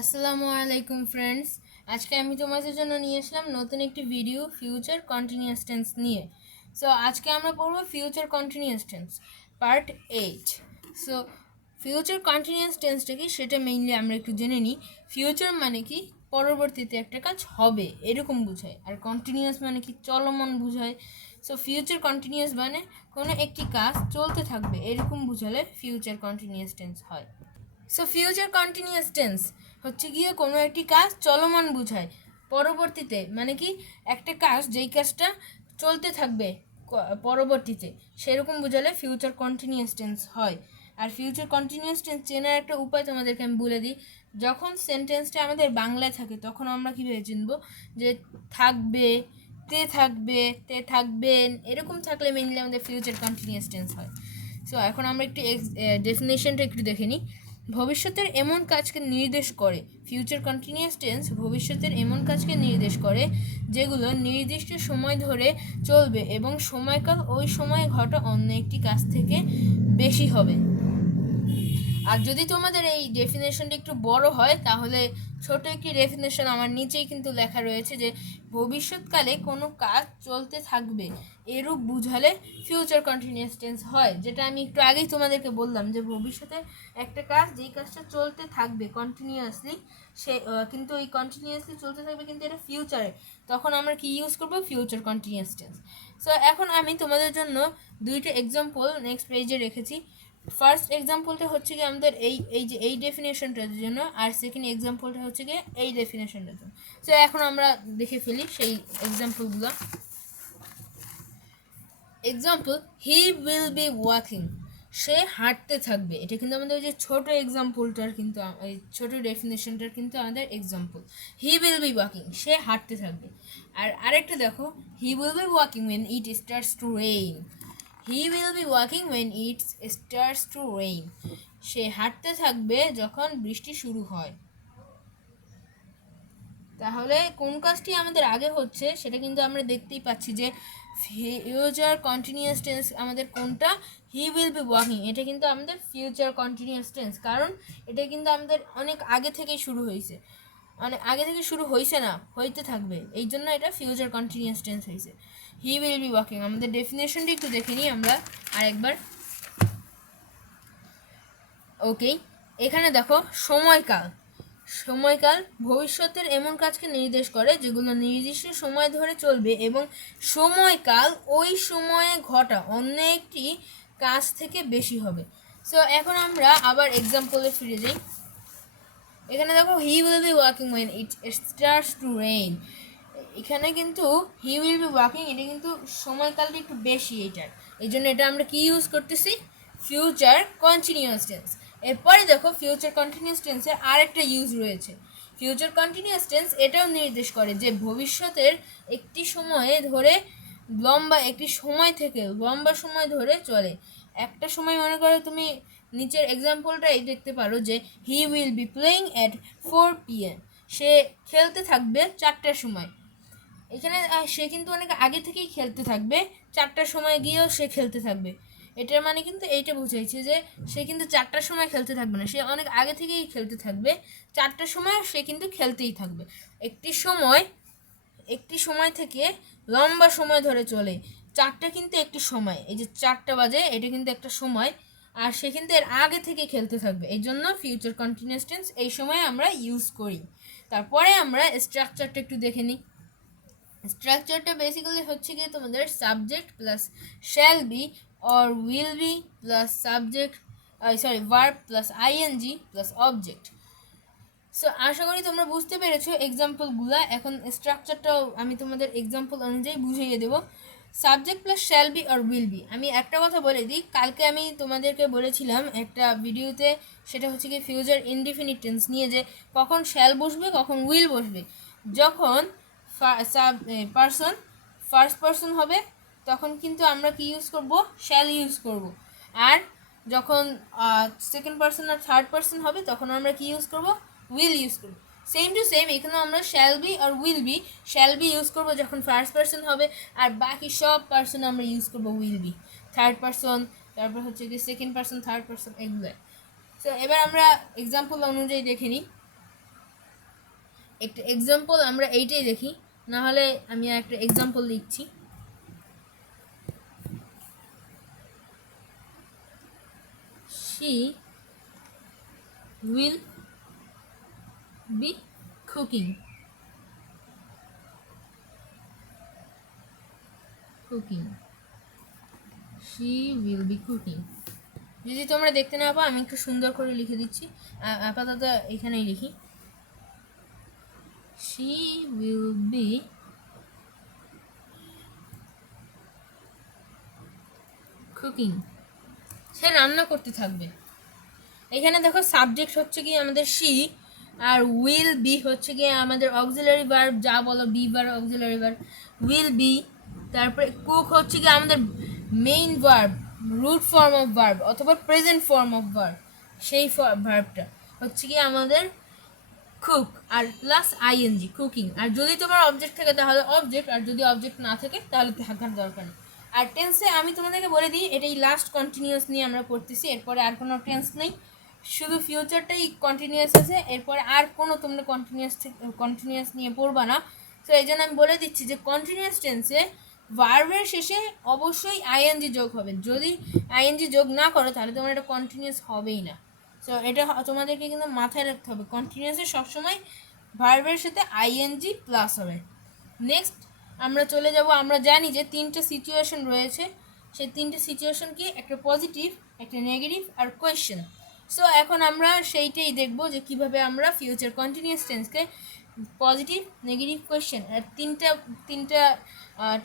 আসসালামু আলাইকুম ফ্রেন্ডস। আজকে আমি তোমাদের জন্য নিয়ে আসলাম নতুন একটি ভিডিও ফিউচার কন্টিনিউয়াস টেন্স নিয়ে। সো আজকে আমরা পড়ব future continuous tense part 8। So future continuous টেন্সটা কি সেটা মেইনলি আমরা একটু জেনে নিই। ফিউচার মানে কি পরবর্তীতে একটা কাজ হবে এরকম বোঝায়, আর কন্টিনিউয়াস মানে কি চলমান বোঝায়। সো ফিউচার কন্টিনিউয়াস মানে কোনো একটি কাজ চলতে থাকবে এরকম বোঝালে ফিউচার কন্টিনিউয়াস টেন্স হয়। সো ফিউচার কন্টিনিউয়াস টেন্স হচ্ছে গিয়ে কোনো একটি কাজ চলমান বোঝায় পরবর্তীতে, মানে কি একটা কাজ যেই কাজটা চলতে থাকবে পরবর্তীতে, সেরকম বোঝালে ফিউচার কন্টিনিউয়াস টেন্স হয়। আর ফিউচার কন্টিনিউয়াস টেন্স চেনার একটা উপায় তোমাদেরকে আমি বলে দিই। যখন সেন্টেন্সটা আমাদের বাংলায় থাকে তখন আমরা কীভাবে চিনবো যে থাকবে, তে থাকবেন এরকম থাকলে মেইনলি আমাদের ফিউচার কন্টিনিউয়াস টেন্স হয়। সো এখন আমরা একটু ডেফিনেশনটা একটু দেখে নিই। ভবিষ্যতের এমন কাজকে নির্দেশ করে, ফিউচার কন্টিনিউয়াস টেন্স ভবিষ্যতের এমন কাজকে নির্দেশ করে যেগুলো নির্দিষ্ট সময় ধরে চলবে এবং সময়কাল ওই সময়ে ঘটা অন্য একটি কাজ থেকে বেশি হবে। আর যদি তোমাদের এই ডেফিনেশনটা একটু বড় হয় তাহলে ছোট একটি ডেফিনেশন আমার নিচেই কিন্তু লেখা রয়েছে যে ভবিষ্যৎকালে কোনো কাজ চলতে থাকবে এরূপ বুঝালে ফিউচার কন্টিনিউয়াস টেন্স হয়, যেটা আমি একটু আগেই তোমাদেরকে বললাম যে ভবিষ্যতে একটা কাজ যেই কাজটা চলতে থাকবে কন্টিনিউয়াসলি, সে কিন্তু এই কন্টিনিউয়াসলি চলতে থাকবে কিন্তু এটা ফিউচারে, তখন আমরা কি ইউজ করবো ফিউচার কন্টিনিউয়াস টেন্স। সো এখন আমি তোমাদের জন্য দুইটা এক্সাম্পল নেক্সট পেজে রেখেছি। ফার্স্ট এক্সাম্পলটা হচ্ছে কি আমাদের এই ডেফিনেশনটার জন্য, আর সেকেন্ড এক্সাম্পলটা হচ্ছে কি এই ডেফিনেশনটার জন্য। সো এখন আমরা দেখে ফেলি সেই এক্সাম্পলগুলো। Example, he will be walking, সে হাঁটতে থাকবে। এটা কিন্তু আমাদের ওই যে ছোটো এক্সাম্পলটার কিন্তু এই ছোটো ডেফিনেশনটার কিন্তু আমাদের example. He will be walking, সে হাঁটতে থাকবে। আর আরেকটা দেখো, he will be walking when it starts to rain. He will be walking when it starts to rain, সে হাঁটতে থাকবে যখন বৃষ্টি শুরু হয়। তাহলে কোন কাজটি আমাদের আগে হচ্ছে সেটা কিন্তু আমরা দেখতেই পাচ্ছি যে ফিউচার কন্টিনিউয়াস টেন্স আমাদের কোনটা, হি উইল বি ওয়াকিং, এটা কিন্তু আমাদের ফিউচার কন্টিনিউয়াস টেন্স, কারণ এটা কিন্তু আমাদের অনেক আগে থেকেই শুরু হয়েছে, অনেক আগে থেকে শুরু হয়েছে না, হইতে থাকবে, এই জন্য এটা ফিউচার কন্টিনিউয়াস টেন্স হয়েছে। হি উইল বি ওয়াকিং, আমাদের ডেফিনেশনটা একটু দেখে নিই আমরা আরেকবার। ওকে, এখানে দেখো সময়কাল, সময়কাল ভবিষ্যতের এমন কাজকে নির্দেশ করে যেগুলো নির্দিষ্ট সময় ধরে চলবে এবং সময়কাল ওই সময়ে ঘটা অন্য একটি কাজ থেকে বেশি হবে। সো এখন আমরা আবার এক্সাম্পলে ফিরে যাই। এখানে দেখো, he will be walking when it starts to rain, এখানে কিন্তু হি উইল বি ওয়াকিং, এটা কিন্তু সময়কালটা একটু বেশি এটার, এই জন্য এটা আমরা কি ইউজ করতেছি, ফিউচার কন্টিনিউয়াস টেন্স। এরপরে দেখো ফিউচার কন্টিনিউয়াস টেন্সের আরেকটা ইউজ রয়েছে। ফিউচার কন্টিনিউয়াস টেন্স এটাও নির্দেশ করে যে ভবিষ্যতের একটি সময়ে ধরে একটি সময় থেকে লম্বা সময় ধরে চলে। একটা সময় মনে করো তুমি নিচের এক্সাম্পলটাই দেখতে পারো যে হি will be playing at 4 PM, সে খেলতে থাকবে 4টার সময়। এখানে সে কিন্তু অনেক আগে থেকেই খেলতে থাকবে, 4টার সময় গিয়েও সে খেলতে থাকবে। এটার মানে কিন্তু এইটা বুঝাইছে যে সে কিন্তু 4টার সময় খেলতে থাকবে না, সে অনেক আগে থেকেই খেলতে থাকবে, 4টার সময় সে কিন্তু খেলতেই থাকবে। একটি সময় থেকে লম্বা সময় ধরে চলে, 4টা কিন্তু একটি সময়, এই যে 4টা বাজে এটা কিন্তু একটা সময়, আর সে কিন্তু এর আগে থেকে খেলতে থাকবে, এই জন্য ফিউচার কন্টিনিউয়াস টেন্স এই সময় আমরা ইউজ করি। তারপরে আমরা স্ট্রাকচারটা একটু দেখে নিই। স্ট্রাকচারটা বেসিক্যালি হচ্ছে গিয়ে তোমাদের subject plus shall be or will be plus subject verb plus ING plus object. So আশা করি তোমরা বুঝতে পেরেছো এক্সাম্পলগুলো। এখন স্ট্রাকচারটাও আমি তোমাদের এক্সাম্পল অনুযায়ী বুঝিয়ে দেবো। সাবজেক্ট প্লাস শ্যাল বি আর উইল বি, আমি একটা কথা বলে দিই, কালকে আমি তোমাদেরকে বলেছিলাম একটা ভিডিওতে, সেটা হচ্ছে কি ফিউচার ইনডিফিনিট টেন্স নিয়ে, যে কখন শ্যাল বসবে কখন উইল বসবে। যখন পার্সন ফার্স্ট পার্সন হবে তখন কিন্তু আমরা কি ইউজ করব, শ্যাল ইউজ করব। আর যখন সেকেন্ড পার্সন আর থার্ড পার্সন হবে তখন আমরা কি ইউজ করব, উইল ইউজ করব। সেম টু সেম এখানে আমরা শ্যাল বি আর will be, shall be use করব যখন ফার্স্ট পার্সন হবে, আর বাকি সব পার্সন আমরা ইউজ করব উইল বি, থার্ড পার্সন, তারপর হচ্ছে কি সেকেন্ড পার্সন, থার্ড পার্সন, এগুলো। সো এবার আমরা এক্সাম্পল অনুযায়ী দেখে নিই। একটা এক্সাম্পল আমরা এইটাই দেখি, না হলে আমি একটা এক্সাম্পল লিখছি। She will be cooking. She will be cooking. যদি তোমরা দেখতে না পাও আমি একটু সুন্দর করে লিখে দিচ্ছি, আপাতত এখানেই লিখি। She will be cooking. সে রান্না করতে থাকবে। এখানে দেখো সাবজেক্ট হচ্ছে কি আমাদের she, আর উইল বি হচ্ছে কি আমাদের অক্সিলারি ভার্ব, যা বলো be verb auxiliary verb will be. তারপরে কুক হচ্ছে কি আমাদের main verb, root form of verb অথবা প্রেজেন্ট ফর্ম অফ ভার্ব, সেই ভার্বটা হচ্ছে কি আমাদের কুক আর প্লাস আইএনজি কুকিং। আর যদি তোমার অবজেক্ট থাকে তাহলে অবজেক্ট, আর যদি অবজেক্ট না থাকে তাহলে থাকার দরকার নেই। আর টেন্সে আমি তোমাদেরকে বলে দিই, এটাই লাস্ট কন্টিনিউয়াস নিয়ে আমরা পড়তেছি, এরপরে আর কোনো টেন্স নেই, শুধু ফিউচারটাই কন্টিনিউয়াস আছে, এরপরে আর কোনো তোমরা কন্টিনিউয়াস নিয়ে পড়বা না। তো এই জন্য আমি বলে দিচ্ছি যে কন্টিনিউয়াস টেন্সে ভার্বের শেষে অবশ্যই আইএনজি যোগ হবে, যদি আইএনজি যোগ না করো তাহলে তোমার এটা কন্টিনিউয়াস হবেই না। সো এটা তোমাদেরকে কিন্তু মাথায় রাখতে হবে, কন্টিনিউয়াসে সবসময় ভার্বের সাথে আইএনজি প্লাস হবে। নেক্সট আমরা চলে যাব, আমরা জানি যে 3টে সিচুয়েশন রয়েছে, সেই 3টে সিচুয়েশন কি, একটা পজিটিভ, একটা নেগেটিভ আর কোয়েশ্চেন। সো এখন আমরা সেইটাই দেখব যে কিভাবে আমরা ফিউচার কন্টিনিউয়াস টেন্সকে পজিটিভ, নেগেটিভ, কোয়েশ্চেন আর তিনটা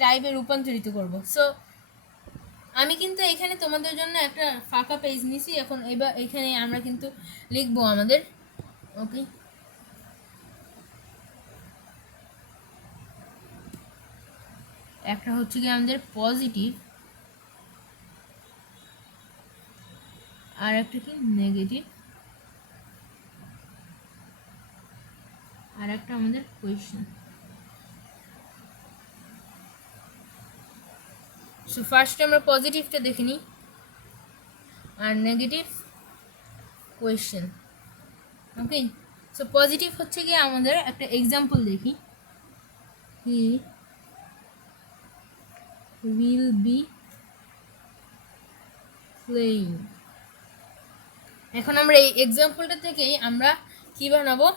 টাইপে রূপান্তরিত করব। সো আমি কিন্তু এখানে তোমাদের জন্য একটা ফাঁকা পেজ নিছি, এখন এবার এখানে আমরা কিন্তু লিখবো আমাদের, ওকে। একটা হচ্ছে কি আমাদের পজিটিভ, আর একটা কি নেগেটিভ, আর একটা আমাদের কোয়েশ্চেন। সো ফার্স্টে আমরা পজিটিভটা দেখে নিই, আর নেগেটিভ, কোয়েশ্চেন, ওকে। সো পজিটিভ হচ্ছে কি আমাদের একটা এক্সাম্পল দেখি, হি will be playing। এখন আমরা এই এক্সাম্পলটা থেকেই আমরা কি বানাবো,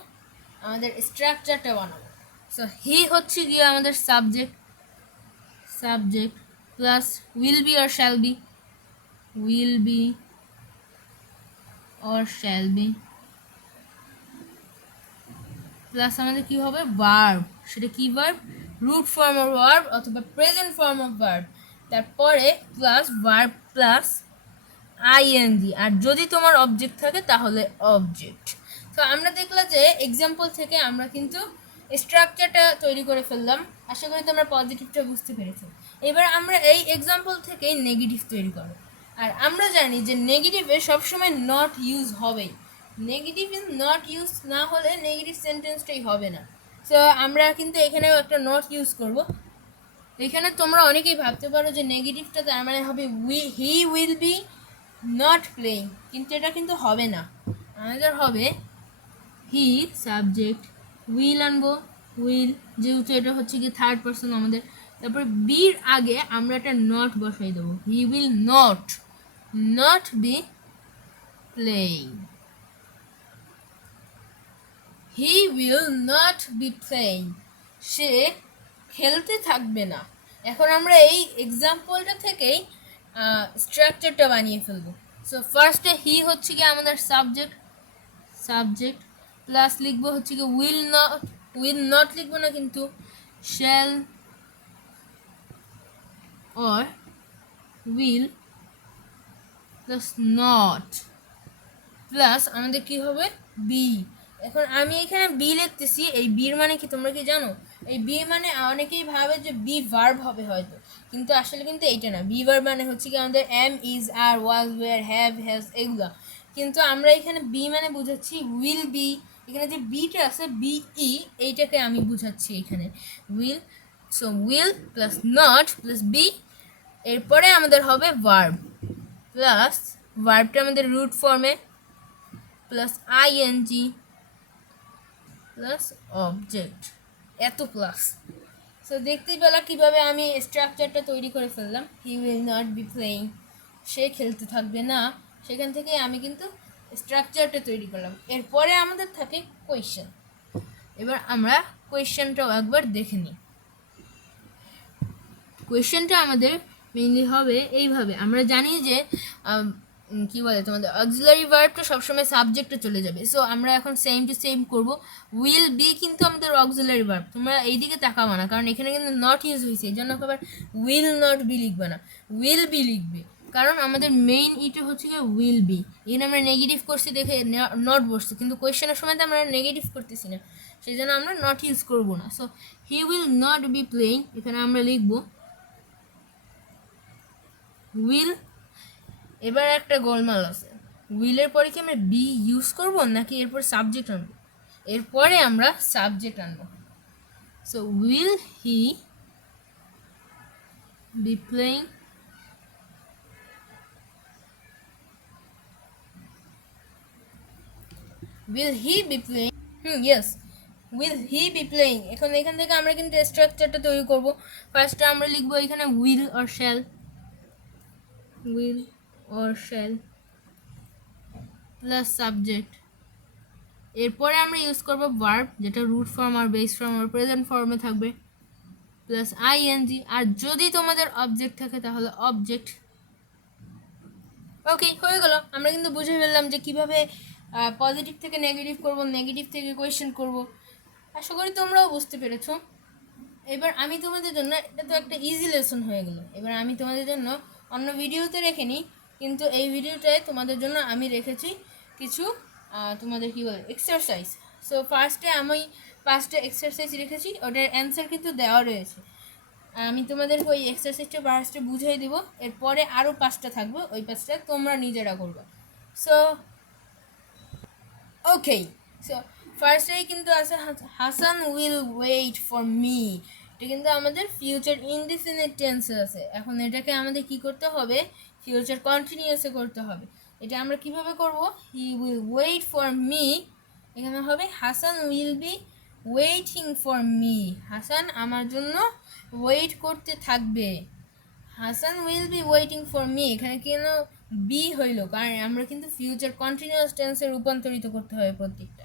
আমাদের স্ট্রাকচারটা বানাবো। সো হি হচ্ছে গিয়ে আমাদের subject plus will be or shall be, plus আমাদের কি হবে ভার্ব, সেটা কি verb, root form of verb অথবা প্রেজেন্ট ফর্ম অফ ভার্ব, তারপরে প্লাস ভার্ব প্লাস আইএনজি, আর যদি তোমার অবজেক্ট থাকে তাহলে অবজেক্ট। তো আমরা দেখলাম যে এক্সাম্পল থেকে আমরা কিন্তু স্ট্রাকচারটা তৈরি করে ফেললাম, আশা করি তোমরা পজিটিভটা বুঝতে পেরেছো। এবার আমরা এই এক্সাম্পল থেকেই নেগেটিভ তৈরি করো, আর আমরা জানি যে নেগেটিভে সবসময় নট ইউজ হবেই, নেগেটিভ ইজ নট ইউজ না হলে নেগেটিভ সেন্টেন্সটাই হবে না। সো আমরা কিন্তু এখানেও একটা নট ইউজ করব। এখানে তোমরা অনেকেই ভাবতে পারো যে নেগেটিভটা তার মানে হবে হি উইল বি নট প্লেইং, কিন্তু এটা কিন্তু হবে না, আমাদের হবে হি সাবজেক্ট, উইল আনবো, উইল যেহেতু এটা হচ্ছে কি থার্ড পারসন আমাদের, তারপর বির আগে আমরা একটা নট বসাই দেবো, he will not be playing, he will not be playing, সে খেলতে থাকবে না। এখন আমরা এই এক্সাম্পলটা থেকেই স্ট্রাকচারটা বানিয়ে ফেলবো। সো ফার্স্টে হি হচ্ছে কি আমাদের সাবজেক্ট প্লাস লিখবো হচ্ছে কি উইল নট লিখবো না কিন্তু shall or will plus not plus আমাদের কি হবে বি। এখন আমি এখানে বি লিখতেছি, এই বির মানে কি তোমরা কি জানো, এই বি মানে অনেকেই ভাবে যে বি ভার্ব হবে হয়তো, কিন্তু আসলে কিন্তু এইটা না, বি ভার্ব মানে হচ্ছে কি আমাদের am, is, are, was, were, have, has এগুলা, কিন্তু আমরা এখানে বি মানে বুঝাচ্ছি উইল বি, এখানে যে বিটা আছে বি ই, এইটাকে আমি বুঝাচ্ছি এখানে will. So will plus not plus be, এরপরে আমাদের হবে ভার্ব, প্লাস ভার্বটা আমাদের রুট ফর্মে প্লাস আইএনজি প্লাস অবজেক্ট, এত প্লাস। সো দেখতেই পেলা কীভাবে আমি স্ট্রাকচারটা তৈরি করে ফেললাম। He will not be playing, সে খেলতে থাকবে না। সেখান থেকে আমি কিন্তু স্ট্রাকচারটা তৈরি করলাম। এরপরে আমাদের থাকে কোয়েশ্চেন। এবার আমরা কোয়েশ্চেনটাও একবার দেখে নিই। কোয়েশ্চেনটা আমাদের মেইনলি হবে এইভাবে। আমরা জানি যে কি বলে তোমাদের অক্সিলারি ভার্বটা সবসময় সাবজেক্টে চলে যাবে। সো আমরা এখন সেম টু সেম করব। উইল বি কিন্তু আমাদের অক্সিলারি ভার্ব, তোমরা এইদিকে তাকাবো না, কারণ এখানে কিন্তু নট ইউজ হয়েছে, এই জন্য আবার উইল নট বি লিখবে না, উইল বি লিখবে। কারণ আমাদের মেইন ইটা হচ্ছে কি উইল বি। এখানে আমরা নেগেটিভ করছি দেখে নট বসছে, কিন্তু কোয়েশ্চেনের সময় তো আমরা নেগেটিভ করতেছি না, সেই জন্য আমরা নট ইউজ করবো না। So he will not be playing, এখানে আমরা লিখবো উইল। এবার একটা গোলমাল আছে, উইলের পরে কি আমরা বি ইউজ করব নাকি এরপর সাবজেক্ট আনবো? এরপরে আমরা সাবজেক্ট আনবো। So will he be playing, will he be playing, yes, will he be playing. এখন এখান থেকে আমরা কিন্তু স্ট্রাকচারটা তৈরি করব। ফার্স্টে আমরা লিখবো এখানে will or shall, will or shall plus subject. এরপরে আমরা ইউজ করব ভার্ব, যেটা রুট ফর্ম আর বেস ফর্ম আর প্রেজেন্ট ফর্মে থাকবে, প্লাস আইএনজি। আর যদি তোমাদের অবজেক্ট থাকে তাহলে অবজেক্ট। ওকে, হয়ে গেল। আমরা কিন্তু বুঝে ফেললাম যে কীভাবে পজিটিভ থেকে নেগেটিভ করব, নেগেটিভ থেকে কোয়েশ্চেন করব। আশা করি তোমরাও বুঝতে পেরেছো। এবার আমি তোমাদের জন্য, এটা তো একটা ইজি লেসন হয়ে গেল, এবার আমি তোমাদের জন্য অন্য ভিডিওতে রেখে নিই, কিন্তু এই ভিডিওটায় তোমাদের জন্য আমি রেখেছি কিছু তোমাদের কী বলে এক্সারসাইজ। সো ফার্স্টে আমি 5টা এক্সারসাইজ রেখেছি, ওটার অ্যান্সার কিন্তু দেওয়া রয়েছে। আমি তোমাদেরকে ওই এক্সারসাইজটা ফার্স্টে বুঝিয়ে দিব, এরপরে আরও 5টা থাকবে, ওই 5টা তোমরা নিজেরা করবে। সো ওকে, সো ফার্স্টেই কিন্তু আছে Hasan will wait for me. এটা কিন্তু আমাদের ফিউচার ইনডিফিনিট টেন্সে আছে। এখন এটাকে আমাদের কি করতে হবে? ফিউচার কন্টিনিউয়াসে করতে হবে। এটা আমরা কিভাবে করব? He will wait for me, এখানে হবে Hasan will be waiting for me. Hasan আমার জন্য ওয়েট করতে থাকবে। Hasan will be waiting for me, এখানে কেন বি হইল? কারণ আমরা কিন্তু ফিউচার কন্টিনিউয়াস টেন্সে রূপান্তরিত করতে হবে প্রত্যেকটা।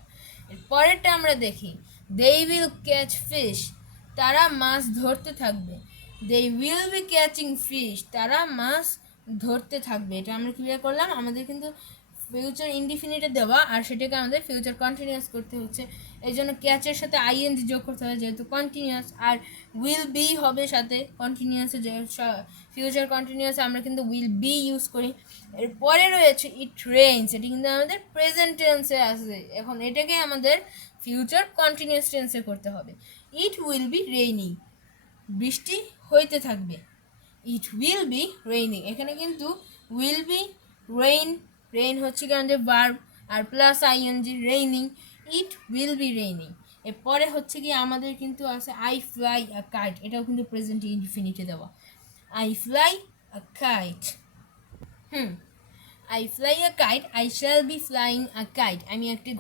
এর পরেরটা আমরা দেখি, দে উইল ক্যাচ ফিশ, তারা মাছ ধরতে থাকবে। They will be catching fish, তারা মাছ ধরতে থাকবে। এটা আমরা ক্লিয়ার করলাম। আমাদের কিন্তু ফিউচার ইনডিফিনিটে দেওয়া, আর সেটাকে আমাদের ফিউচার কন্টিনিউয়াস করতে হচ্ছে, এই জন্য ক্যাচের সাথে আইএনজি যোগ করতে হবে যেহেতু কন্টিনিউয়াস, আর উইল বি হবে সাথে কন্টিনিউয়াসে, যে ফিউচার কন্টিনিউয়াসে আমরা কিন্তু উইল বি ইউজ করি। এরপরে রয়েছে ইট রেইনস, এটি কিন্তু আমাদের প্রেজেন্ট টেন্সে আছে। এখন এটাকে আমাদের ফিউচার কন্টিনিউয়াস টেন্সে করতে হবে। ইট উইল বি রেইনিং, বৃষ্টি হইতে থাকবে। ইট উইল বি রেইনিং, এখানে কিন্তু উইল বি রেইন, রেইন হচ্ছে কি আমাদের ভার্ব, আর plus ING raining, it will be raining. এরপরে হচ্ছে কি আমাদের কিন্তু আছে আই ফ্লাই আ কাইট, এটাও কিন্তু প্রেজেন্ট ইনফিনিটে দেওয়া। I fly a kite, I fly a kite, I shall be flying a kite, আমি একটি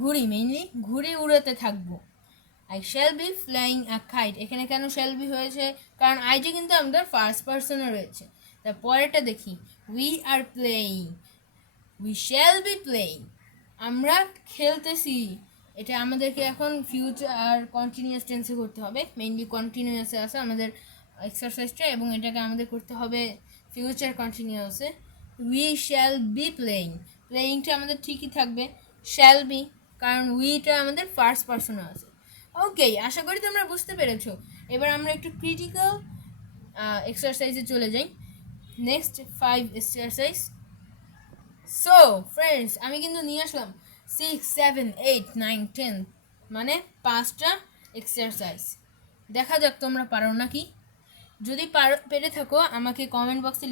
ঘুড়ি মেইনলি ঘুড়ি উড়াতে থাকবো। I shall be flying a kite, এখানে কেন শ্যাল বি হয়েছে? কারণ আইটি কিন্তু আমাদের ফার্স্ট পার্সনে রয়েছে। তারপরেটা দেখি, we are playing, we shall be playing, আমরা খেলতেছি। এটা আমাদেরকে এখন ফিউচার কন্টিনিউয়াস টেন্সে করতে হবে, মেইনলি কন্টিনিউয়াসে আছে আমাদের এক্সারসাইজটা, এবং এটাকে আমাদের করতে হবে ফিউচার কন্টিনিউয়াসে। উই শ্যাল বি প্লেয়িং, প্লেয়িংটা আমাদের ঠিকই থাকবে, শ্যাল বি, কারণ উইটা আমাদের ফার্স্ট পার্সনে আছে। ওকে, আশা করি তোমরা বুঝতে পেরেছো। এবার আমরা একটু ক্রিটিক্যাল এক্সারসাইজে চলে যাই। Next 5 exercise. সো ফ্রেন্ডস, আমি কিন্তু নিয়ে আসলাম 6, 7, 8, 9, 10, মানে 5টা এক্সারসাইজ। দেখা যাক তোমরা পারো নাকি। যদি পেরে থাকো আমাকে কমেন্ট বক্সে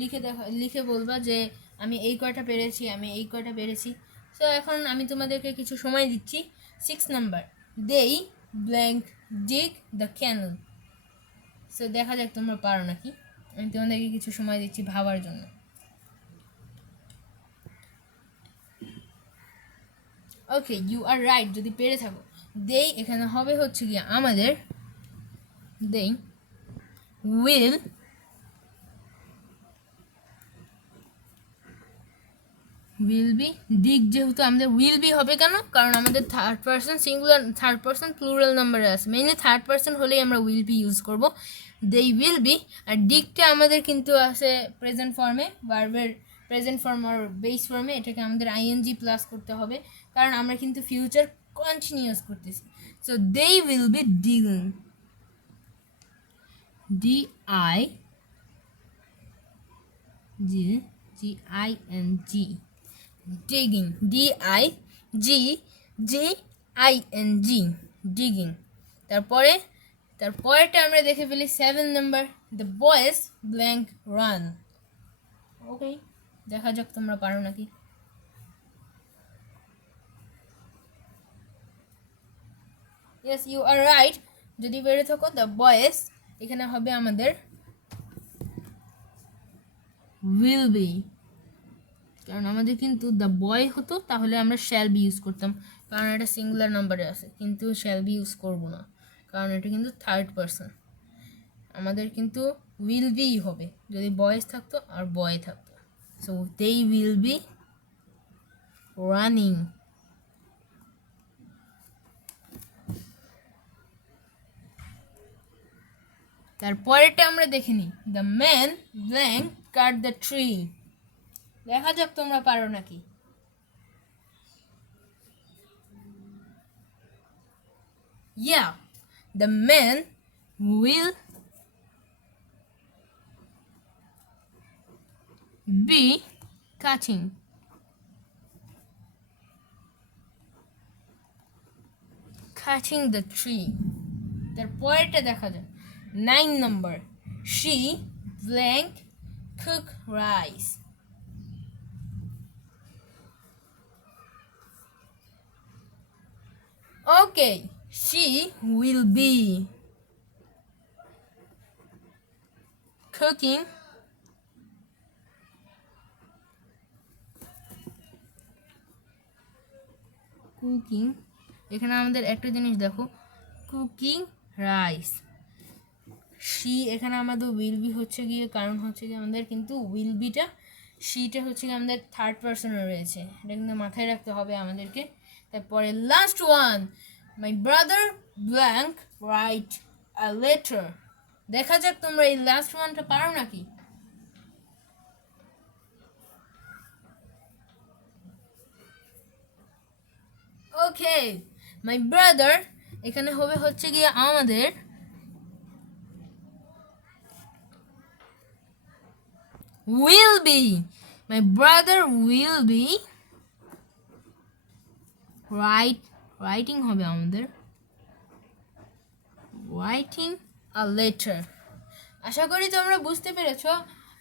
লিখে বলবা যে আমি এই কয়টা পেরেছি, আমি এই কয়টা পেরেছি। সো এখন আমি তোমাদেরকে কিছু সময় দিচ্ছি। 6 নাম্বার, দেই ব্ল্যাঙ্ক ডিগ দ্য ক্যানল। সো দেখা যাক তোমরা পারো নাকি। আমি তোমাদেরকে কিছু সময় দিচ্ছি ভাবার জন্য। ওকে, ইউ আর রাইট যদি পেরে থাকো। they এখানে হবে হচ্ছে কি আমাদের they will বি dig, যেহেতু আমাদের উইল বি হবে কেন, কারণ আমাদের third person singular, third person plural নাম্বারে আছে, মেইনলি থার্ড পারসন হলেই আমরা উইল বি ইউজ করব। দে উইল বি, আর ডিগটা আমাদের কিন্তু আছে প্রেজেন্ট ফর্মে, ভার্বের প্রেজেন্ট ফর্ম আর বেস ফর্মে, এটাকে আমাদের আইএনজি প্লাস করতে হবে কারণ আমরা কিন্তু ফিউচার কন্টিনিউয়াস করতেছি। So they will be digging, DIGING, digging, DIGGING, digging। তারপরেটা আমরা দেখে ফেলি 7 number, the boys blank run. Okay, দেখা যাক তোমরা পারো নাকি। Yes, you are right. যদি বেড়ে থাকো দ্য বয়েজ, এখানে হবে আমাদের উইল বি, কারণ আমাদের কিন্তু দ্য বয় হতো তাহলে আমরা শ্যাল বি ইউজ করতাম, কারণ এটা সিঙ্গুলার নাম্বারে আছে, কিন্তু শ্যাল বি ইউজ করবো না কারণ এটা কিন্তু থার্ড পারসন। আমাদের কিন্তু উইল বি হবে যদি বয়েজ থাকতো আর বয় থাকতো। So they will be running. তারপরেরটা আমরা দেখে নিই, the man blank cut the tree. দেখা যাক তোমরা পারো নাকি। Yeah, the man will be cutting the tree. তারপরেরটা দেখা যাক, 9 number, she blank cook rice. Okay, she will be cooking এখানে আমাদের একটা জিনিস দেখো, কুকিং রাইস। শি এখানে আমাদের উইল বি হচ্ছে গিয়ে, কারণ হচ্ছে গিয়ে আমাদের কিন্তু উইল বিটা, শিটা হচ্ছে গিয়ে আমাদের থার্ড পারসনে রয়েছে, এটা কিন্তু মাথায় রাখতে হবে আমাদেরকে। তারপরে last one, my brother blank write a letter. দেখা যাক তোমরা এই লাস্ট ওয়ানটা পারো নাকি। ওকে, মাই ব্রাদার এখানে হবে হচ্ছে গিয়ে আমাদের will be, my brother will be writing হবে আমাদের writing a letter। আশা করি তোমরা বুঝতে পেরেছো,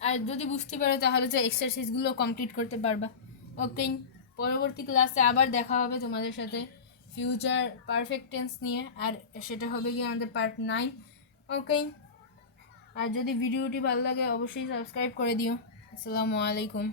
আর যদি বুঝতে পারো তাহলে তো এক্সারসাইজগুলো কমপ্লিট করতে পারবা। ওকে, পরবর্তী ক্লাসে আবার দেখা হবে তোমাদের সাথে ফিউচার পারফেক্ট টেন্স নিয়ে, আর সেটা হবে গিয়ে আমাদের পার্ট 9। ওকে, আর যদি ভিডিওটি ভালো লাগে অবশ্যই সাবস্ক্রাইব করে দিও। আসসালামু আলাইকুম।